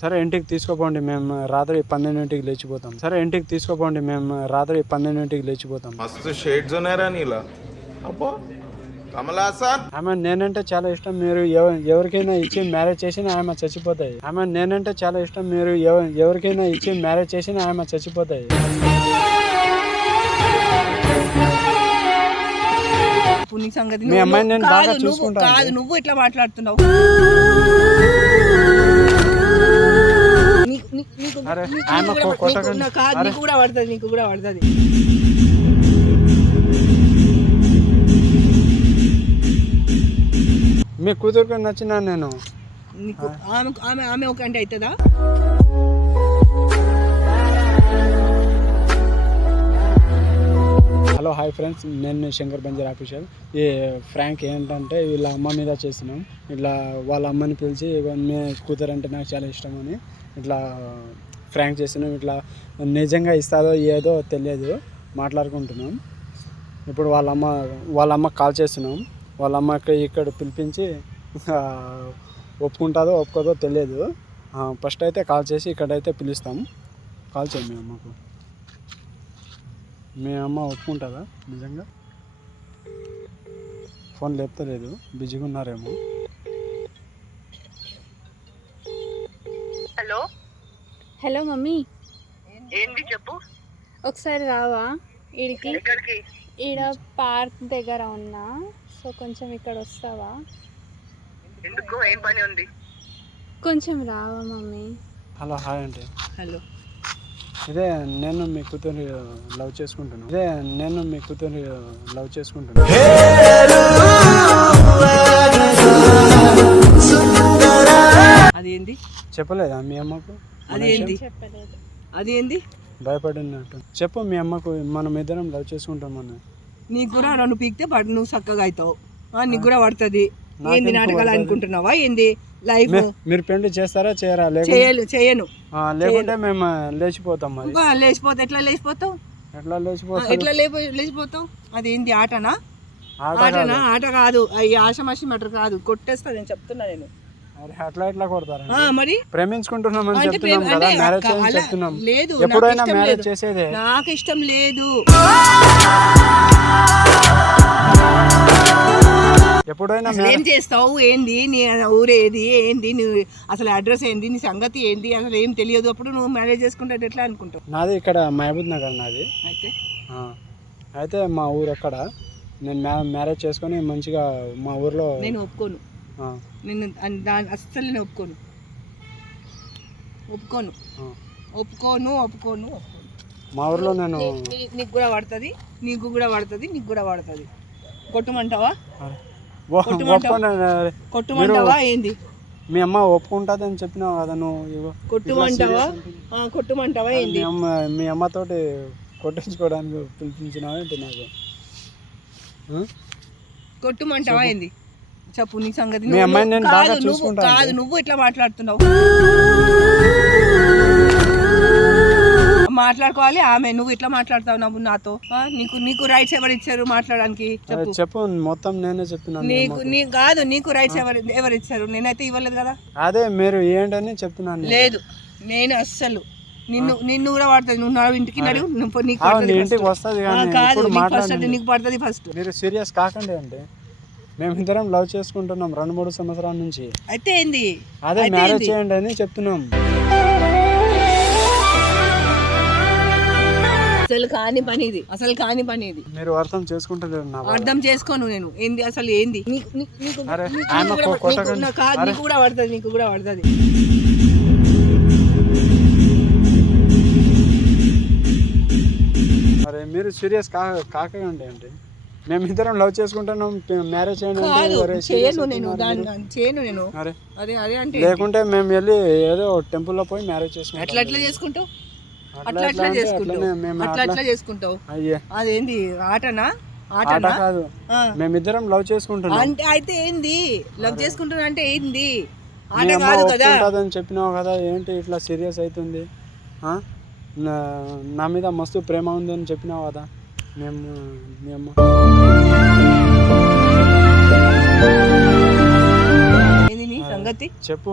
సరే ఇంటికి తీసుకోపోండి, మేము రాత్రి 12ంటికి లేచిపోతాం. సరే ఇంటికి తీసుకోపోండి, మేము రాత్రి 12ంటికి లేచిపోతాం. मस्त शेड्स ఉన్నాయరా నీలా. అబ్బో కమలాసన్. ఆమె నేనంటే చాలా ఇష్టం, మీరు ఎవరికైనా ఇచ్చి మ్యారేజ్ చేసినా ఆమె చచ్చిపోతాయి. ఆమె నేనంటే చాలా ఇష్టం, మీరు ఎవరికైనా ఇచ్చి మ్యారేజ్ చేసినా ఆమె చచ్చిపోతాయి. మీ అమ్మాయిని నేను బాగా చూసుకుంటాను. నువ్వు ఇట్లా మాట్లాడుతున్నావు. నీకు కూడా పడుతుంది. మీ కూతురుకి నచ్చినా నేను ఆమె ఒక అంటే అవుతుందా? హలో హాయ్ ఫ్రెండ్స్, నేను శంకర్ బంజర్ ఆఫీషియల్. ఈ ఫ్రాంక్ ఏంటంటే వీళ్ళ అమ్మ మీద చేస్తున్నాం. ఇట్లా వాళ్ళ అమ్మని పిలిచి మీ కూతురు అంటే నాకు చాలా ఇష్టం అని ఇట్లా ఫ్రాంక్ చేస్తున్నాం. ఇట్లా నిజంగా ఇస్తాదో ఏదో తెలియదు, మాట్లాడుకుంటున్నాం. ఇప్పుడు వాళ్ళ అమ్మ కాల్ చేస్తున్నాం. వాళ్ళ అమ్మకి ఇక్కడ పిలిపించి ఒప్పుకుంటుందో ఒప్పుకోదో తెలియదు. ఫస్ట్ అయితే కాల్ చేసి ఇక్కడైతే పిలుస్తాం. కాల్ చేయండి మీ అమ్మకు. మీ అమ్మ ఒప్పుకుంటుందా నిజంగా? ఫోన్ లేపుతలేదు, బిజీగా ఉన్నారేమో. హలో హలో మమ్మీ, ఏంది చెప్పు. ఒకసారి రావా ఈడికి? ఎక్కడికి? ఈడ పార్క్ దగ్గర ఉన్నా, సో కొంచెం ఇక్కడ వస్తావా? ఎందుకు, ఏం పని ఉంది? కొంచెం రావా మమ్మీ? హలో హాయ్ అంటే. హలో, ఇదే నేను మీ కూతురు లవ్ చేసుకుంటున్నాను. అదేంది చెప్పలేదా మీ అమ్మకు? అదేంది చెప్పలేదు. అదేంది భయపడినట్టు చెప్పు మీ అమ్మకు, మనం ఇద్దరం లవ్ చేసుకుంటామని. నీకు కూడా నన్ను పీకితే నువ్వు చక్కగా అవుతావు. నీకు కూడా పడుతుంది. ఏంది నాటకాలు అనుకుంటున్నావా ఏంది? లైఫ్ మీరు పెళ్లి చేస్తారా చేయరా? చేయను. లేకుంటే మేము లేచిపోతాం. లేచిపోతా. ఎట్లా లేచిపోతావు? లేచిపోతావు? అదేంది ఆటనా? ఆట కాదు, అవి ఆశమాషి మటర్ కాదు, కొట్టేస్తా నేను చెప్తున్నా. నేను అట్లా కొడతారా? మరి ప్రేమించుకుంటున్నామని చెప్తున్నాం కదా, మ్యారేజ్ చేయాలని చెప్తున్నాం. లేదు, ఎప్పుడైనా మ్యారేజ్ చేసేదే. నాకు ఇష్టం లేదు. ఎప్పుడైనా ఏం చేస్తావు? ఏంది నీ ఊరేది? ఏంది నువ్వు అసలు అడ్రస్ ఏంది? నీ సంగతి ఏంది? అసలు ఏం తెలియదు. అప్పుడు నువ్వు మ్యారేజ్ చేసుకుంటే ఎట్లా అనుకుంటావు? నాది ఇక్కడ మహబూబ్ నగర్ నాది. అయితే మా ఊరు ఎక్కడ, నేను మ్యారేజ్ చేసుకొని మంచిగా మా ఊర్లో. నేను ఒప్పుకోను. నేను అస్సలు నేను ఒప్పుకోను. మా ఊర్లో నేను నీకు కూడా పడుతుంది. కొట్టమంటావా? కొట్టమంటావా ఏంది? మీ అమ్మ ఒప్పుకుంటుంది అని చెప్పినావు కదా నువ్వు. కొట్టమంటావా ఏంది? మీ అమ్మతోటి కొట్టించుకోవడానికి పిలిపించినావా ఏంటి నాకు? కొట్టమంటావా ఏంది? చెప్పు నీ సంగతి. మీ అమ్మాయిని నేను బాగా చూసుకుంటాను. కాదు, నువ్వు ఇట్లా మాట్లాడుతున్నావు. మాట్లాడుకోవాలి ఆమె. నువ్వు ఇట్లా మాట్లాడుతావు నువ్వు నాతో. నీకు రైట్స్ ఎవరు ఇచ్చారు మాట్లాడడానికి? చెప్పు. మొత్తం నేనే చెప్తున్నాను. నీకు కాదు, నీకు రైట్స్ ఎవరు ఇచ్చారు? నేనైతే ఇవ్వలేదు కదా. అదే మీరు ఏంటని చెప్తున్నాను. లేదు, నేను అస్సలు నిన్ను కూడా పడుతుంది. నువ్వు నా ఇంటికి నడు, ఇంటికి వస్తుంది. నీకు పడుతుంది ఫస్ట్. మీరు సీరియస్ కాకండి అంటే. మేమిద్దరం లవ్ చేసుకుంటున్నాం 2-3 సంవత్సరాల నుంచి. అయితే ఏంది? అదే మ్యారేజ్ చేయండి అని చెప్తున్నాం. అసలు కాని పని ఇది. మీరు అర్థం చేసుకుంటలేరు. అర్థం చేసుకోను నేను. ఏంది అసలు ఏంది? నీకు కూడా పడుతుంది. అరే మీరు సీరియస్ కాకండి అంటే. మేమిద్దరం లవ్ చేసుకుంటున్నాం, మ్యారేజ్ చేయను నేను. అదే అంటే లేకుంటే మేము వెళ్ళి ఏదో టెంపుల్లో పోయి మ్యారేజ్ చేసుకుంటాం. అట్లా చేసుకుంటావు? అదేంది ఆటనా? ఆట కాదు, మేమిద్దరం లవ్ చేసుకుంటున్నాం. అంటే అయితే ఏంది? లవ్ చేసుకుంటున్నా అంటే ఏంది? ఆట కాదు కదా అని చెప్పినావు కదా, ఏంటి ఇట్లా సీరియస్ అవుతుంది? నా మీద మస్తు ప్రేమ ఉంది అని చెప్పినావు కదా. మేము మీ అమ్మ సంగతి చెప్పు.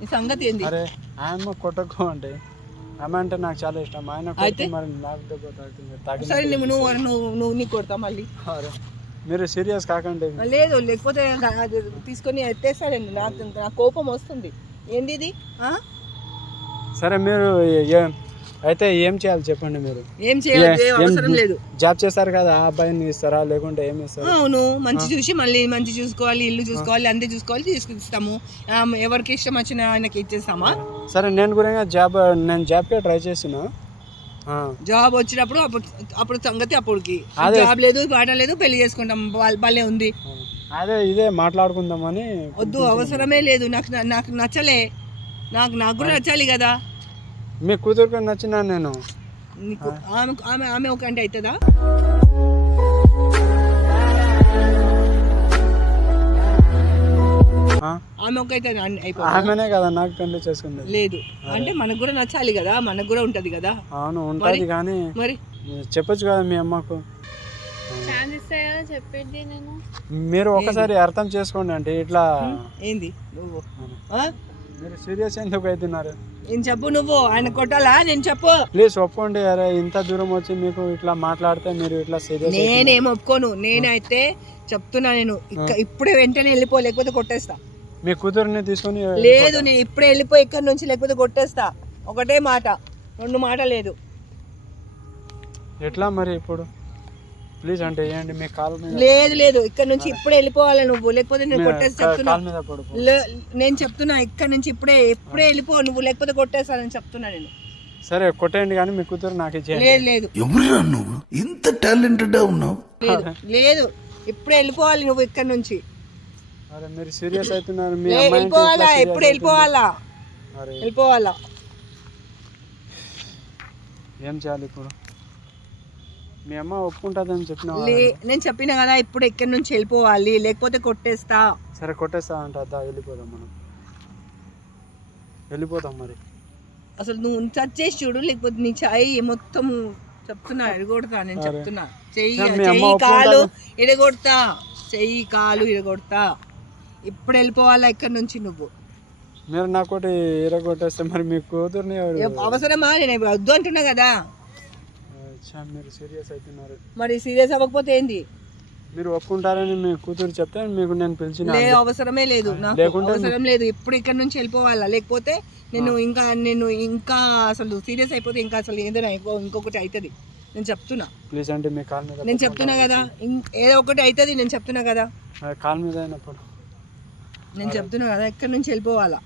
నీ సంగతి ఏంది? అరే ఆయమ్మ కొట్టకు అంటే ఆమె అంటే నాకు చాలా ఇష్టం. ఆయన కొట్టి మరి నాకు దెబ్బ తాకింది. సరే నువ్వు నీ కొడతా మళ్ళీ. అరే మీరు సీరియస్ కాకండి. లేదు, లేకపోతే అది తీసుకొని ఎత్తేస్తాడండి. నాకు కోపం వస్తుంది. ఏంది ఇది? సరే మీరు అయితే ఏం చేయాలి చెప్పండి. మీరు ఏం చేయాలి? అవసరం లేదు. జాబ్ చేస్తారు కదా, ఆ అబ్బాయిని ఇస్తారా లేకుంటే ఏమి ఇస్తారు? అవును, మంచి చూసి మళ్ళీ మంచి చూసుకోవాలి, ఇల్లు చూసుకోవాలి, అంతే చూసుకోవాలి, తీసుకొస్తాము. ఎవరికి ఇష్టం వచ్చిన ఆయనకి ఇచ్చేస్తామా? సరే నేను కూడా నేను జాబ్కే ట్రై చేస్తున్నా. జాబ్ వచ్చినప్పుడు అప్పుడు సంగతి అప్పటికి. జాబ్ లేదు, పాట లేదు, పెళ్లి చేసుకుంటాం. భలే ఉంది. అదే ఇదే మాట్లాడుకుందామని. వద్దు, అవసరమే లేదు. నాకు నచ్చలే. నాకు కూడా నచ్చాలి కదా. మీ కూతురుకి నచ్చినా నేను. ఆమె ఒక అంటే అవుతుందా? ఆమె ఒక అయితే ఆమెనే కదా నాకు పెళ్లి చేసుకుంది. లేదు అంటే మనకు కూడా నచ్చాలి కదా, మనకు కూడా ఉంటది కదా. అవును ఉంటది కానీ మరి చెప్పొచ్చు కదా మీ అమ్మకు. చెప్పేది నేను. మీరు ఒకసారి అర్థం చేసుకోండి. అంటే ఇట్లా ఏంది నువ్వు మీరు సీరియస్ ఎందుకు అవుతున్నారు? నేను చెప్పు, నువ్వు ఆయన కొట్టాలా? నేను చెప్పు ప్లీజ్ ఒప్పుకోండి. అరే ఇంత దూరం వచ్చి మీకు ఇట్లా మాట్లాడితే మీరు ఇట్లా సీరియస్. నేనేం ఒప్పుకోను. నేనైతే చెప్తున్నా, నేను ఇప్పుడే వెంటనే వెళ్ళిపో, లేకపోతే కొట్టేస్తా. మీ కూతురుని తీసుకొని లేదు, నేను ఇప్పుడే వెళ్ళిపోయి ఇక్కడ నుంచి, లేకపోతే కొట్టేస్తా. ఒకటే మాట, 2 మాట లేదు. ఎట్లా మరి ఇప్పుడు? ప్లీజ్ అంటే ఏంటి మీ కాల్ మీద? లేదు, ఇక్కడ నుంచి ఇప్పుడే వెళ్ళిపోవాలి నువ్వు, లేకపోతే నేను కొట్టేస్తా. నేను చెప్తున్నా, ఇక్కడ నుంచి ఇప్పుడే వెళ్ళిపో నువ్వు, లేకపోతే కొట్టేస్తానని చెప్తున్నా నేను. సరే కొట్టేయండి కానీ మీ కూతురు నాకు ఇచ్చేయండి. లేదు ఎవరురా నువ్వు ఇంత టాలెంటెడ్ ఉన్నావు? లేదు, ఇప్పుడే వెళ్ళిపోవాలి నువ్వు ఇక్కడ నుంచి. అరే మీరు సీరియస్ అవుతున్నారు. మీ వెళ్ళిపోవాలా? ఎప్పుడు వెళ్ళిపోవాలా? వెళ్ళిపోవాలా? ఏం చేయాలి ఇప్పుడు? మీ అమ్మ ఒప్పుకుంటుందని చెప్పిన. నేను చెప్పిన కదా, ఇప్పుడు ఇక్కడ నుంచి వెళ్ళిపోవాలి, లేకపోతే కొట్టేస్తా. సరే కొట్టేస్తా అంట. వెళ్ళిపోదాం, మనం వెళ్ళిపోతాం. మరి అసలు నువ్వు టచ్ చేసి చూడు, లేకపోతే నీ చెయ్యి మొత్తం చెప్తున్నా ఎడగొడతా. నేను చెప్తున్నా, చెయ్యి కాలు ఎడగొడతా, చెయ్యి కాలు ఎడగొడతా. ఇప్పుడు వెళ్ళిపోవాలా ఇక్కడ నుంచి నువ్వు. మీరు నాకోటి ఎరగొట్టేస్తే మరి మీ కూతుర్ని అవసరమా? నేను వద్దు అంటున్నా కదా. మీరు సీరియస్ అవుతున్నారు. మరి సీరియస్ అవ్వకపోతే ఏంది? మీరు ఒప్పుకుంటారని మీ కూతురు చెప్తే మీకు నేను పిలిచిన. అవసరమే లేదు, నాకు అవసరం లేదు. ఇప్పుడు ఇక్కడ నుంచి వెళ్ళిపోవాలా, లేకపోతే నేను ఇంకా అసలు సీరియస్ అయిపోతే ఇంకా అసలు ఏదైనా ఇంకొకటి అవుతుంది. నేను చెప్తున్నా ప్లీజ్ అంటే మీ కాల్ మీద. నేను చెప్తున్నా కదా, ఏదో ఒకటి అవుతుంది. నేను చెప్తున్నా కదా, కాల్ మీద అయినప్పుడు నేను చెప్తున్నా కదా, ఇక్కడ నుంచి వెళ్ళిపోవాలా.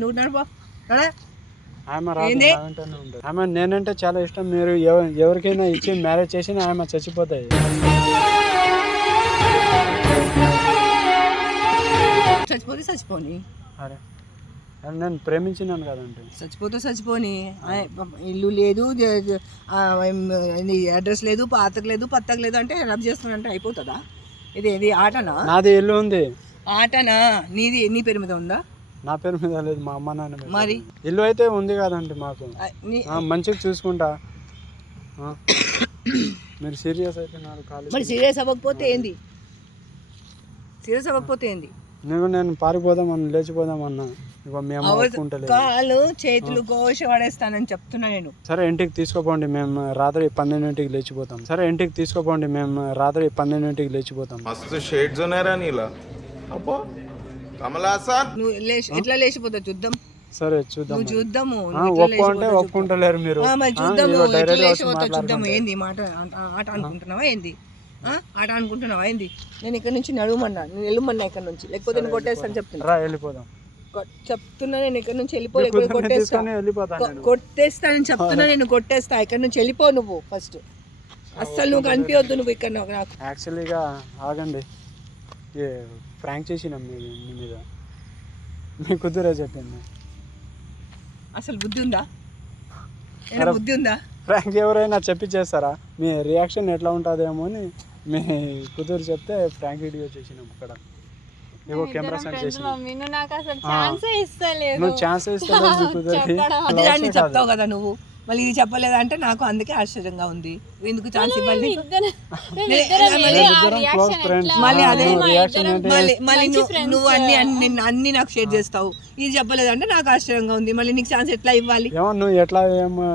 నువ్వు నడపో. ఆమె నేనంటే చాలా ఇష్టం. మీరు ఎవరికైనా ఇచ్చి మ్యారేజ్ చేసినా ఆమె చచ్చిపోతాయి. చచ్చిపోతే చచ్చిపోని. అరే నేను ప్రేమించినాను కదండి. చచ్చిపోని. ఇల్లు లేదు, అడ్రస్ లేదు, పాతకు లేదు, పత్తకు లేదు అంటే రబ్ చేస్తున్నా అయిపోతుందా? ఇది ఆటనా? నాది ఇల్లు ఉంది. ఆటనా? నీ పేరు మీద ఉందా? నా పేరు మీద లేదు, మా అమ్మ నాన్న. మరి ఇల్లు అయితే ఉంది కదండి మాకు. మంచిగా చూసుకుంటా. మీరు సీరియస్ అయిపోయినారు. మరి సీరియస్ అవ్వకపోతే ఏంది? నేను పారిపోదామన్నా, లేచిపోదామన్నా. కాళ్ళు చేతులు కోశ పడేస్తానని చెప్తున్నా నేను. సరే ఇంటికి తీసుకోపోండి, మేము రాత్రి 12ంటికి లేచిపోతాం. సరే ఇంటికి తీసుకోపోండి, మేము రాత్రి 12ంటికి లేచిపోతాం. మస్తు షేడ్స్ ఉన్నారా నీలా? అబ్బో కమలాసన్, నువ్వు ఎట్లా లేచిపోతావు చూద్దాం. సరే చూద్దాం. చూద్దాము. ఒప్పుకుంటలేరు మీరు. చూద్దాము. ఏంది మాట? ఆట అనుకుంటున్నావా ఏంది? ఆట అనుకుంటున్నావా ఏంది? నేను ఇక్కడ నుంచి నడుమన్నా, నేను వెళ్ళమన్నా ఇక్కడ నుంచి, లేకపోతే నేను కొట్టేస్తాను చెప్తున్నా. వెళ్ళిపోదాం చెప్తున్నా. నేను ఇక్కడ నుంచి కొట్టేస్తానని చెప్తున్నా. నేను కొట్టేస్తా. ఇక్కడ నుంచి వెళ్ళిపో నువ్వు ఫస్ట్. అస్సలు నువ్వు కనిపించొద్దు నువ్వు ఇక్కడ నాకు. యాక్చువల్లీగా ఆగండి, ప్రాంక్ చేసినాం మీ మీద. మీ కుదురే చెప్పింది. అసలు బుద్ధి ఉందా? బుద్ధి ఉందా? ప్రాంక్ ఎవరైనా చెప్పి చేస్తారా? మీ రియాక్షన్ ఎట్లా ఉంటుందేమో అని మీ కుదురు చెప్తే ప్రాంక్ వీడియో చేసినాం ఇక్కడ. ఇగో కెమెరా సెట్ చేసి చెప్తావు కదా నువ్వు, మళ్ళీ ఇది చెప్పలేదంటే నాకు అందుకే ఆశ్చర్యంగా ఉంది. ఎందుకు ఛాన్స్ ఇవ్వాలి నీకు? Close friends. మళ్ళీ అదే రియాక్షన్ ఏంటి? మళ్ళీ నువ్వు అన్ని నాకు షేర్ చేస్తావు. ఇది చెప్పలేదంటే నాకు ఆశ్చర్యంగా ఉంది. మళ్ళీ నీకు ఛాన్స్ ఎట్లా ఇవ్వాలి? ఏమో నువ్వు ఎట్లా ఏమో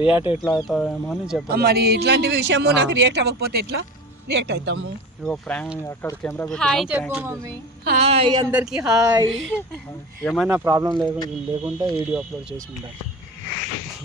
రియాక్ట్ ఎట్లా అవుతావేమో అని చెప్పాలి. మరి ఇట్లాంటి విషయము నాకు రియాక్ట్ అవ్వకపోతే ఎట్లా రియాక్ట్ అవుతాము? ఇగో ఫ్రాంక్ అక్కడ కెమెరా హాయ్ పెట్టి చెప్పు మమ్మీ. హాయ్ అందరికి హాయ్. ఏమైనా ప్రాబ్లం లేకుంటే వీడియో అప్లోడ్ చేసుకుంటాను.